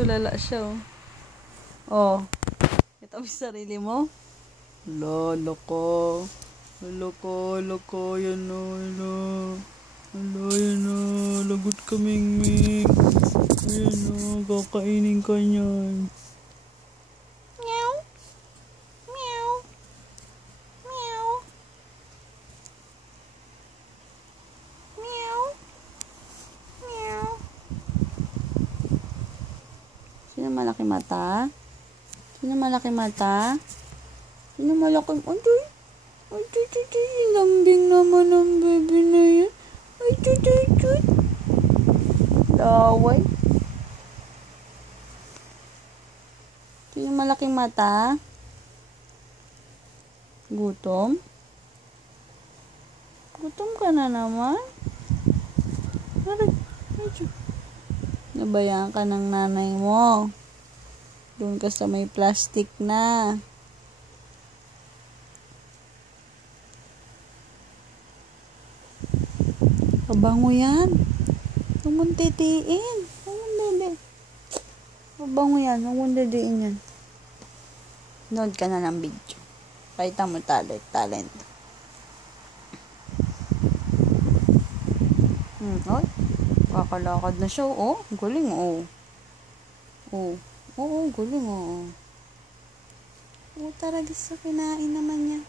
Tulala siya, oh. Oh. Kita mo sa sarili mo? Loko. Loko. Yan o, yan o. Lagot ka, Mingming. Yan o, kakainin ka niyan. Meow. Meow. Meow. Meow. Meow. Sino malaki mata? Sino malaki mata? Sino malaki? Ay, lambing naman ang baby na yan. Ay, laway. Sino malaking mata? Gutom? Gutom ka na naman? Nabayaan ka ng nanay mo. Doon ka sa may plastic na. Mabango yan. Huwag mong titiin. Huwag mong bebe. Mabango yan. Huwag mong titiin yan. Nood ka na ng video. Pakita mo talent. Oy. Kakalakad na siya. Oh, galing oh. Oo, galing oh. Oo, talaga sa kinain naman niya.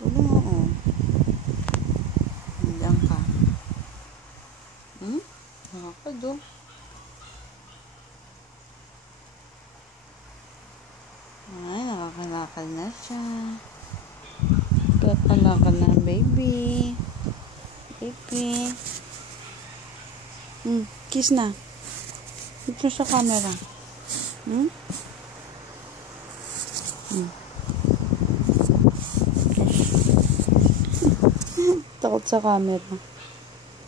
Galing oo. Hanggang ka. Nakakad oh. Ay, nakakalakal na siya. Nakakalakal na baby. Kiss na. Ito sa camera. Takot sa camera.